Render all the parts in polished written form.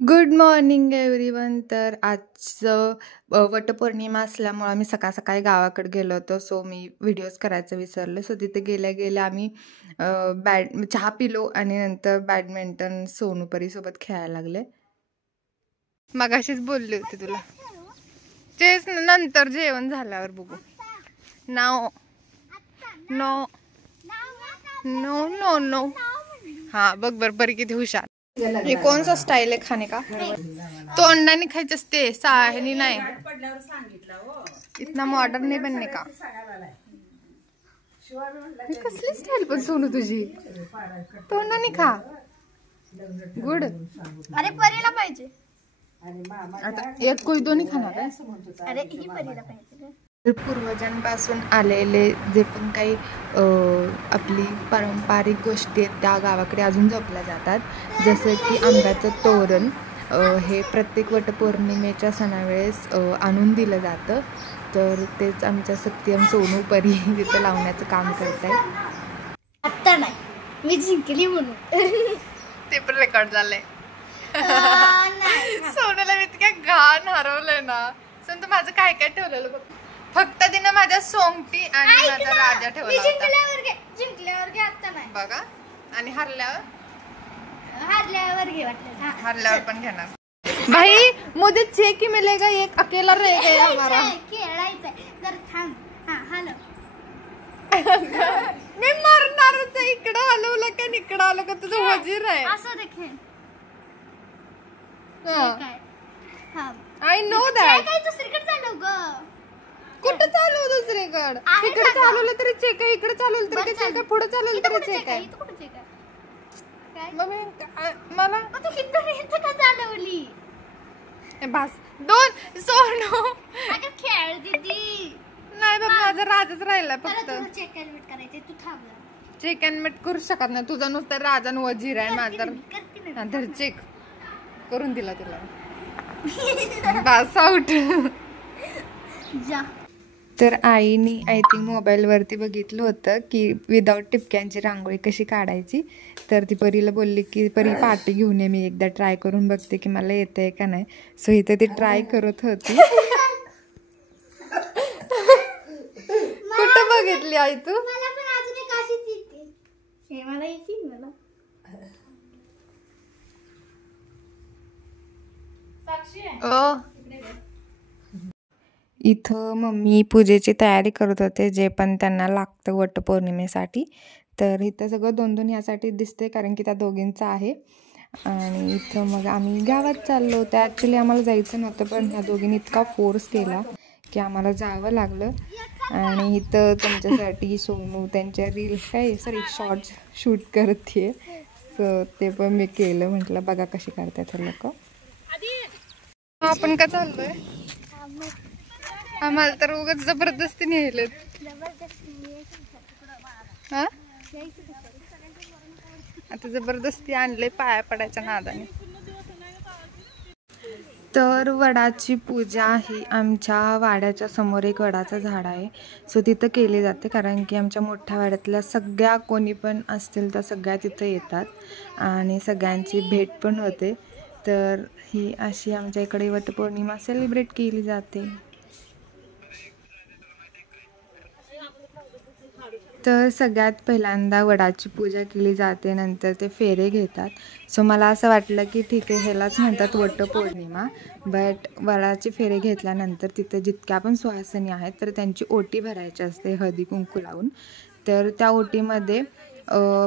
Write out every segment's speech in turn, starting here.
Good morning everyone. तर आजचं वटपौर्णिमा असल्यामुळं आम्ही सकाळी गावाकडे गेलो होतो. सो मी व्हिडिओज करायचं विसरले. सो तिथे गेल्या आम्ही चहा पिलो आणि नंतर बॅडमिंटन सोनूपरीसोबत खेळायला लागले. मगाशीच बोलले होते तुला. तेच नंतर जेवण झाल्यावर बघू. No no no no no. हा बघ बरोबर किती हुशार. ये कौन सा स्टाइल है खाने का? तोंडाने खायचं असते, साहेनी नाही. इतना मॉडर्न नाही बनने का. कसली स्टाइल पण सोनू तुझी. तोंडाने खा. गुड. अरे परीला पाहिजे. आता एक कोई दोन्ही खाणार आहे. अरे ही परीला पाहिजे. पूर्वजांपासून आलेले जे पण काही आपली पारंपरिक गोष्टी आहेत त्या गावाकडे अजून जपल्या जातात. जसं की आंब्याचं तोरण हे प्रत्येक वटपौर्णिमेच्या सणावेळेस आणून दिलं जातं. तर तेच आमच्या सत्यम सोनू परी तिथं लावण्याचं काम करत आहे. आत्ता नाही, मी जिंकली म्हणून. ते पण रेकॉर्ड झालंय. सोनूला मी इतक्या घाण हरवलंय ना. सोनू माझं काय काय ठेवलेलं बघ. फक्त तिने माझ्या सोंगटी आणि माझा राजा ठेवला होता. जिंकल्यावर घे, आत्ता नाही बघा. आणि हरल्यावर घे वाटलं. हरल्यावर पण घेणार. भाई मुझे चेक ही मिलेगा, एक अकेला रह गया हमारा. खेळायचंय जर थांब. हा हॅलो. मी मरणारच आहे. इकडं हलवलं का इकडं आलं का तुझं वजीर आहे. असं देखे. I know that. काय दुसरीकडे चालू ग. कुठं चालू दुसरीकडे. इकडे चालवलं तरी चेक आहे, इकडे चालवलं तरी चेक आहे, पुढे चालवलं तरी चेक आहे. मला तू इथं का चालवली. बस दोन. सोनू खेळ दीदी. नाही बाबा, माझा राजाच राहिला फक्त. चेक अँड मीट करायचे. तू थांब. चेक अँड मीट करू शकत नाही. तुझा नुसता राजा आणि वजीर आहे. माझा धर चेक करून दिला तुला. बस आउट. जा. तर आईनी आय थिंक मोबाईलवरती बघितलं होतं की विदाऊट टिपक्यांची रांगोळी कशी काढायची. तर ती परीला बोलली की परी पाटी घेऊन ये, मी एकदा ट्राय करून बघते की मला येतंय का नाही. सो इथे ती ट्राय करत होती. कुठं बघितली आई तू. मला पण अजून एक अशीच येते. हे मला येते. मला साक्षी आहे. इथं मम्मी पूजेची तयारी करत होते, जे पण त्यांना लागतं वटपौर्णिमेसाठी. तर इथं सगळं दोन यासाठी दिसते कारण की त्या दोघींचं आहे. आणि इथं मग आम्ही गावात चाललो होतो. ॲक्च्युली आम्हाला जायचं नव्हतं, पण ह्या दोघींनी इतका फोर्स केला की आम्हाला जावं लागलं. आणि इथं तुमच्यासाठी सोनू त्यांच्या शॉर्ट्स शूट करते. सो ते पण मी केलं. म्हटलं बघा कशी करतात हे लोक. आपण का चाललोय. आम्हाला तर उगाच जबरदस्ती नेले. आता जबरदस्ती आणले पाया पडायच्या नादाने. तर वडाची पूजा ही आमच्या वाड्याच्या समोर एक वडाचं झाड आहे. सो तिथं केली जाते कारण की आमच्या मोठ्या वाड्यातल्या सगळ्या कोणी पण असतील तर सगळ्या तिथं येतात आणि सगळ्यांची भेट पण होते. तर ही अशी आमच्या इकडे वटपौर्णिमा सेलिब्रेट केली जाते. तर सगळ्यात पहिल्यांदा वडाची पूजा केली जाते, नंतर ते फेरे घेतात. सो मला असं वाटलं की ठीक आहे, ह्यालाच म्हणतात वटपौर्णिमा. बट वडाचे फेरे घेतल्यानंतर तिथं जितक्या पण सुहासिनी आहेत तर त्यांची ओटी भरायची असते हळदी कुंकू लावून. तर त्या ओटीमध्ये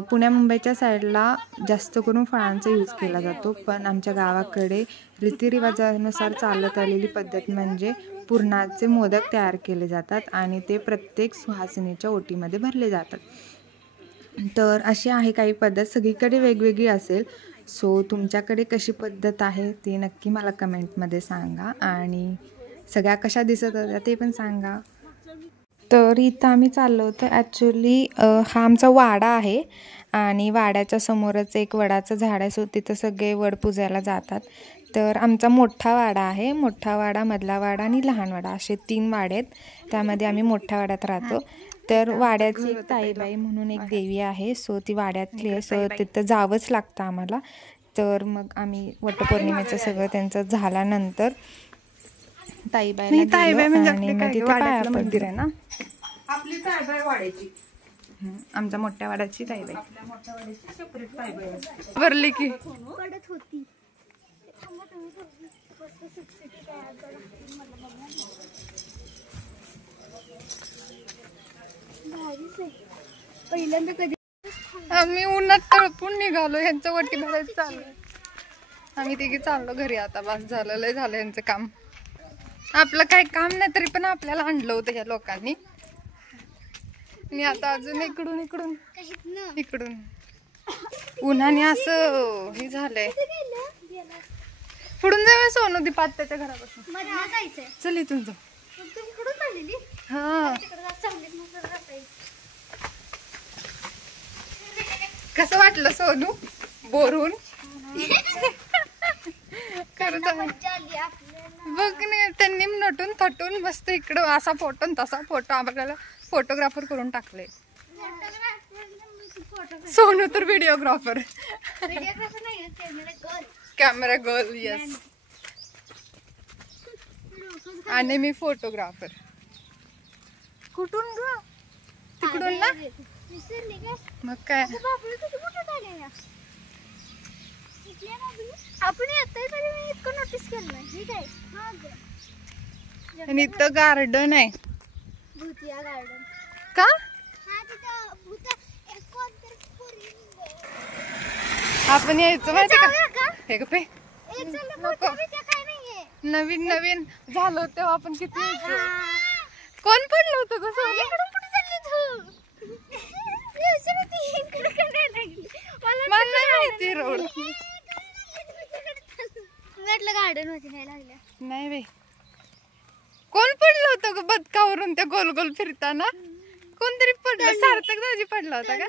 पुण्या मुंबईच्या साईडला जास्त करून फळांचा यूज केला जातो, पण आमच्या गावाकडे रीतिरिवाजानुसार चालत आलेली पद्धत म्हणजे पुरणाचे मोदक तयार केले जातात आणि ते प्रत्येक सुहासिनीच्या ओटीमध्ये भरले जातात. तर अशी आहे काही पद्धत, सगळीकडे वेगवेगळी असेल. सो तुमच्याकडे कशी पद्धत आहे ते नक्की मला कमेंटमध्ये सांगा आणि सगळ्या कशा दिसत होत्या ते पण सांगा. तर इथं आम्ही चाललो होतो. ॲक्च्युली हा आमचा वाडा आहे आणि वाड्याच्या समोरच एक वडाचं झाड आहे. सो तिथं सगळे वड पूजायला जातात. तर आमचा मोठा वाडा आहे. मोठा वाडा, मधला वाडा आणि लहान वाडा असे 3 वाडे आहेत. त्यामध्ये आम्ही मोठ्या वाड्यात राहतो. तर वाड्याची एक ताईबाई म्हणून एक देवी आहे. सो ती वाड्यातली आहे. सो तिथं जावंच लागतं आम्हाला. तर मग आम्ही वटपौर्णिमेचं सगळं त्यांचं झाल्यानंतर ताईबाईला गेलो आणि मग तिथे पाया मंदिर आहे ना आपली ताईबाई वाढायची, आमच्या मोठ्या वाड्याची ताईबाई आपल्या मोठ्या वाड्याची सेपरेट ताईबाई असते. भरली की कडत होती. थांबा तुम्ही थोडी मस्त सुटसुटीत तयार करा. मला बघा. भारीच आहे. पहिल्यांदा कधी आम्ही उन्हात तळपून निघालो, यांचं वटी भरायचं चालू. आम्ही तिघी चाललो घरी आता, बस झालं, लय झालं यांचं काम. आपलं काही काम नाही तरी पण आपल्याला आणलं होतं या लोकांनी. आणि आता अजून इकडून इकडून इकडून उन्हाने असं हे झालंय. पुढून जाऊया सोनू दीपात त्याच्या घरापासून. मला जायचंय. चल इथून जाऊ. तू इकडून आलेली? हा तिकडे चांगलीच मस्त राहता येईल. कसं वाटलं सोनू बोरून? खरंच आहे. मज्जा आली आपल्याला. बघ नाही त्यांनी नटून थटून मस्त इकडं असा फोटो आणि तसा फोटो आपल्याला फोटोग्राफर करून टाकले. सोनू तर व्हिडिओग्राफर, व्हिडिओग्राफर नाही, camera girl. Camera girl. Yes. आणि मी फोटोग्राफर. कुठून ग? तिकडून ना. विसरली काय? मग काय बापरे किती मोठं झालंय या. आपण येतोय तरी मी इतकं नोटीस केलं नाही. ठीक आहे. हा ग. आणि इथं गार्डन आहे भूतिया गार्डन. का? हा तिथं भूत एक कोणतरी पोरी. आपण यायचं माहिती जाऊया का? का? हे ग पे ए चल नको. नको. काय नाहीये. नवीन नवीन झालं तेव्हा आपण किती यायचो. कोण पडलं होतं ग सोनू? इकडून कुठे चालली तू? विसरती इकडे काय लागली. मला नाही माहिती रोड. म्हटलं गार्डन मध्ये नाही लागल्या. नाही बाई. कोण पडलं होतं ग बदकावरून त्या गोल गोल फिरताना? कोणतरी पडलं. सार्थक दाजी पडला होता का?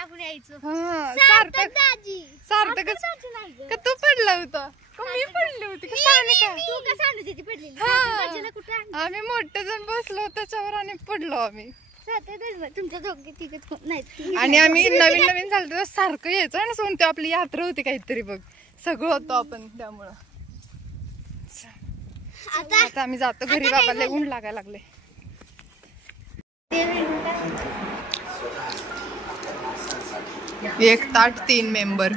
आपण यायचो. हा सार्थक सार्थक. दाजी. सार्थकच नाही ग. का तू पडला होता का मी पडली होती का सानिका? तू का सांगू तिथे पडलेली? हा. दाजीला कुठं आणलं? आम्ही मोठे जण बसलो त्याच्यावर आणि पडलो आम्ही. तुमच्या दोघे तिघे नाही. आणि आम्ही नवीन नवीन झालं तेव्हा सारखं यायचं आणि सोन ते आपली यात्रा होती काहीतरी बघ, सगळं होतं आपण त्यामुळं. आता आम्ही जातो घरी, बाबाला ऊन लागायला लागले. 1 ताट 3 मेंबर.